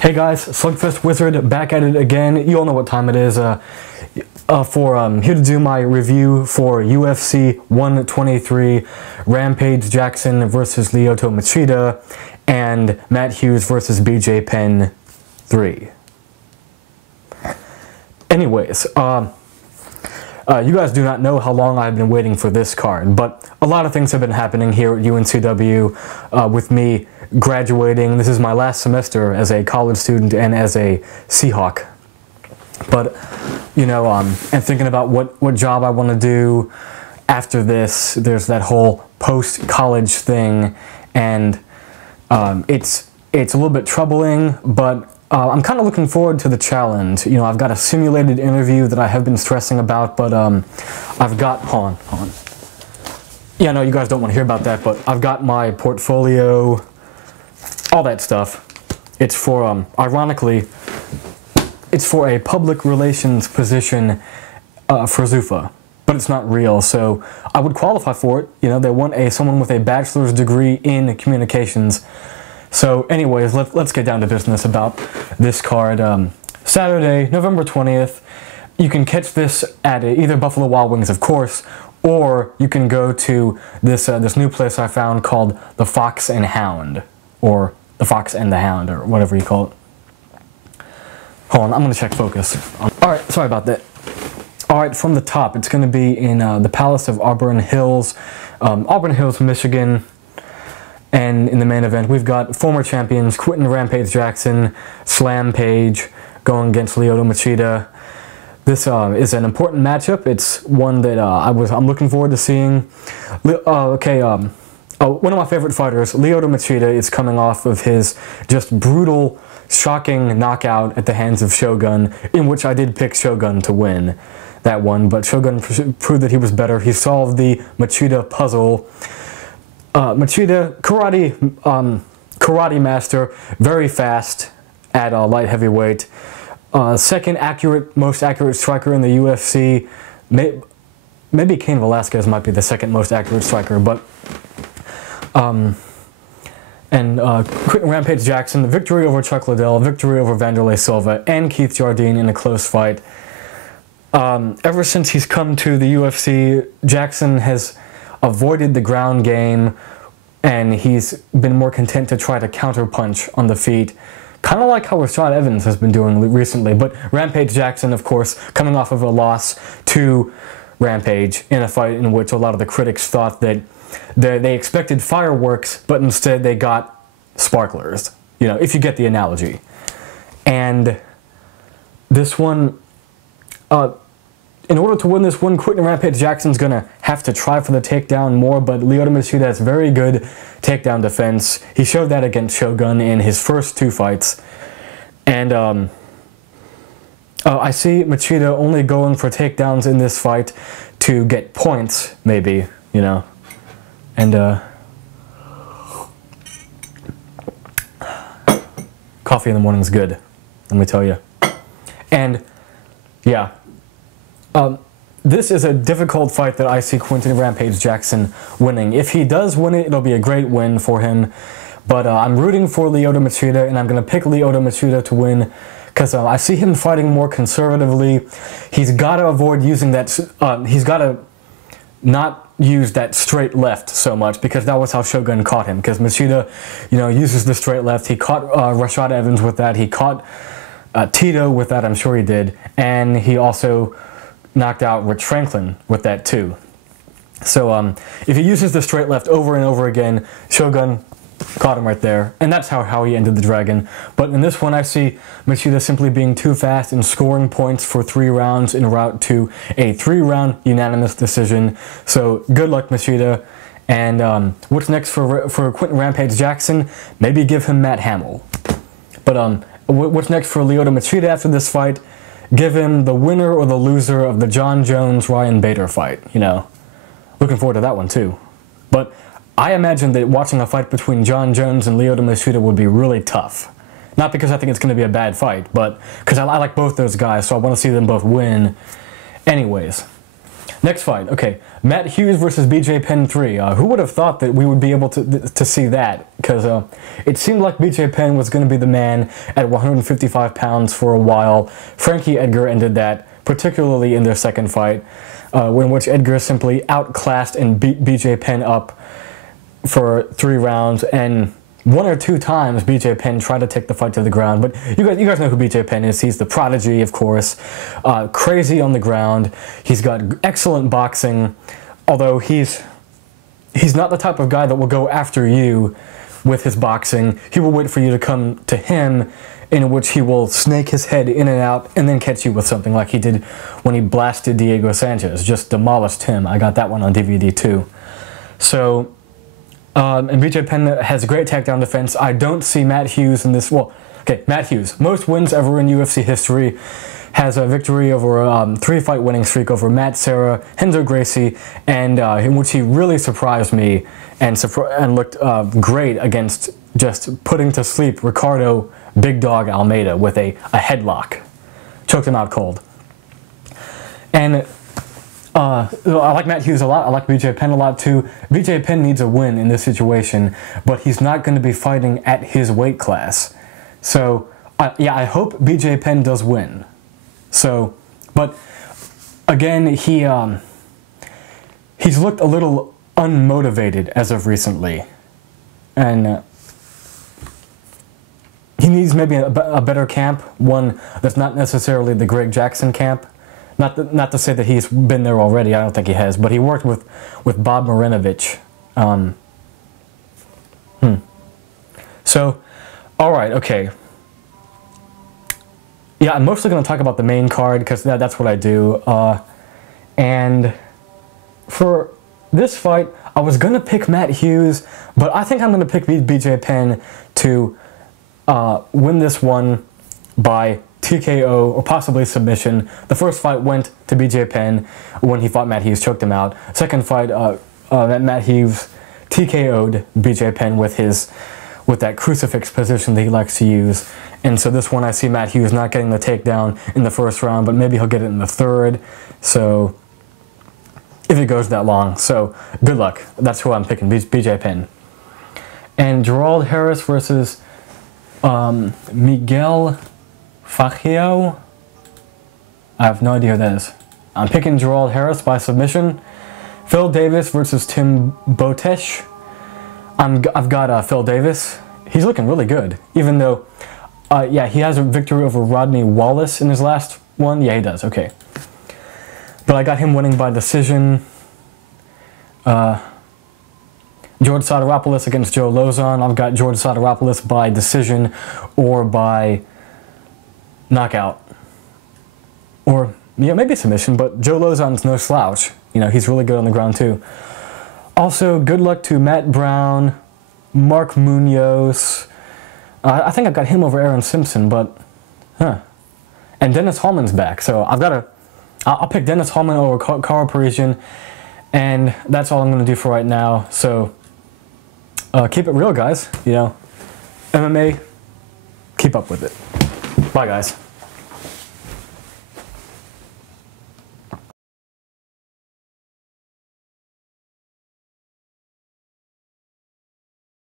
Hey guys, Slugfest Wizard back at it again. You all know what time it is. Here to do my review for UFC 123, Rampage Jackson versus Lyoto Machida, and Matt Hughes versus BJ Penn 3. Anyways, you guys do not know how long I've been waiting for this card, but a lot of things have been happening here at UNCW with me graduating. This is my last semester as a college student and as a Seahawk. But, you know, and thinking about what job I want to do after this. There's that whole post-college thing, and it's a little bit troubling, but I'm kind of looking forward to the challenge. You know, I've got a simulated interview that I have been stressing about, but I've got, hold on. Yeah, no, you guys don't want to hear about that, but I've got my portfolio, all that stuff. It's for, ironically, it's for a public relations position for Zuffa, but it's not real, so I would qualify for it. You know, they want someone with a bachelor's degree in communications. So anyways, let's get down to business about this card. Saturday, November 20th, you can catch this at either Buffalo Wild Wings, of course, or you can go to this new place I found called the Fox and Hound, or the Fox and the Hound, or whatever you call it. Hold on, I'm going to check focus. Alright, sorry about that. Alright, from the top, it's going to be in the Palace of Auburn Hills, Michigan. And in the main event, we've got former champions Quentin Rampage Jackson, Slam Page, going against Lyoto Machida. This is an important matchup. It's one that I'm looking forward to seeing. One of my favorite fighters, Lyoto Machida, is coming off of his just brutal, shocking knockout at the hands of Shogun, in which I did pick Shogun to win that one, but Shogun proved that he was better. He solved the Machida puzzle. Machida, karate master, very fast at light heavyweight. Second most accurate striker in the UFC. Maybe Cain Velasquez might be the second most accurate striker, but Quentin Rampage Jackson, victory over Chuck Liddell, victory over Vanderlei Silva, and Keith Jardine in a close fight. Ever since he's come to the UFC, Jackson has avoided the ground game, and he's been more content to try to counterpunch on the feet, kind of like how Rashad Evans has been doing recently. But Rampage Jackson, of course, coming off of a loss to Rampage in a fight in which a lot of the critics thought that they expected fireworks, but instead they got sparklers, you know, if you get the analogy. And this one, in order to win this one, Quentin Rampage Jackson's going to have to try for the takedown more, but Lyoto Machida has very good takedown defense. He showed that against Shogun in his first two fights. And I see Machida only going for takedowns in this fight to get points, maybe, you know. And coffee in the morning is good, let me tell you. And yeah. This is a difficult fight that I see Quentin Rampage Jackson winning. If he does win it, it'll be a great win for him. But I'm rooting for Lyoto Machida, and I'm going to pick Lyoto Machida to win because I see him fighting more conservatively. He's got to avoid using that. He's got to not use that straight left so much, because that was how Shogun caught him. Because Machida, you know, uses the straight left. He caught Rashad Evans with that. He caught Tito with that. I'm sure he did, and he also knocked out Rich Franklin with that too. So if he uses the straight left over and over again, Shogun caught him right there, and that's how he ended the dragon. But in this one, I see Machida simply being too fast and scoring points for 3 rounds en route to a 3-round unanimous decision. So good luck, Machida. And what's next for Quentin Rampage Jackson? Maybe give him Matt Hamill. But what's next for Lyoto Machida after this fight? Give him the winner or the loser of the John Jones-Ryan Bader fight, you know. Looking forward to that one, too. But I imagine that watching a fight between John Jones and Lyoto Machida would be really tough. Not because I think it's going to be a bad fight, but because I like both those guys, so I want to see them both win. Anyways, next fight. Okay, Matt Hughes versus BJ Penn 3. Who would have thought that we would be able to see that? because it seemed like BJ Penn was going to be the man at 155 pounds for a while. Frankie Edgar ended that, particularly in their second fight, in which Edgar simply outclassed and beat BJ Penn up for 3 rounds, and 1 or 2 times BJ Penn tried to take the fight to the ground. But you guys know who BJ Penn is. He's the prodigy, of course. Crazy on the ground. He's got excellent boxing, although he's not the type of guy that will go after you with his boxing. He will wait for you to come to him, in which he will snake his head in and out and then catch you with something, like he did when he blasted Diego Sanchez, just demolished him. I got that one on DVD too. So, and BJ Penn has great takedown defense. I don't see Matt Hughes in this. Well, okay, Matt Hughes, most wins ever in UFC history, has a victory over a 3-fight winning streak over Matt Serra, Renzo Gracie, and in which he really surprised me and looked great against just putting to sleep Ricardo Big Dog Almeida with a headlock. Choked him out cold. And I like Matt Hughes a lot. I like BJ Penn a lot too. BJ Penn needs a win in this situation, but he's not going to be fighting at his weight class. So, yeah, I hope BJ Penn does win. So, but again, he's looked a little unmotivated as of recently, and he needs maybe a better camp, one that's not necessarily the Greg Jackson camp. Not to say that he's been there already. I don't think he has, but he worked with Bob Marinovich. So, all right, okay. Yeah, I'm mostly going to talk about the main card because that's what I do. And for this fight, I was going to pick Matt Hughes, but I think I'm going to pick BJ Penn to win this one by TKO or possibly submission. The first fight went to BJ Penn when he fought Matt Hughes, choked him out. Second fight, Matt Hughes TKO'd BJ Penn with that crucifix position that he likes to use. And so this one I see Matt Hughes not getting the takedown in the first round, but maybe he'll get it in the third. So if it goes that long. So good luck. That's who I'm picking, BJ Penn. And Gerald Harris versus Miguel Fajio. I have no idea who that is. I'm picking Gerald Harris by submission. Phil Davis versus Tim Botesh. I've got Phil Davis. He's looking really good, even though, yeah, he has a victory over Rodney Wallace in his last one. Yeah, he does. Okay. But I got him winning by decision. George Sotiropoulos against Joe Lozon. I've got George Sotiropoulos by decision or by knockout. Or, yeah, maybe submission, but Joe Lozon's no slouch. You know, he's really good on the ground too. Also, good luck to Matt Brown, Mark Munoz. I think I've got him over Aaron Simpson, but, and Dennis Hallman's back, so I'll pick Dennis Hallman over Carl Parisian, and that's all I'm going to do for right now. So, keep it real, guys. You know, MMA, keep up with it. Bye, guys.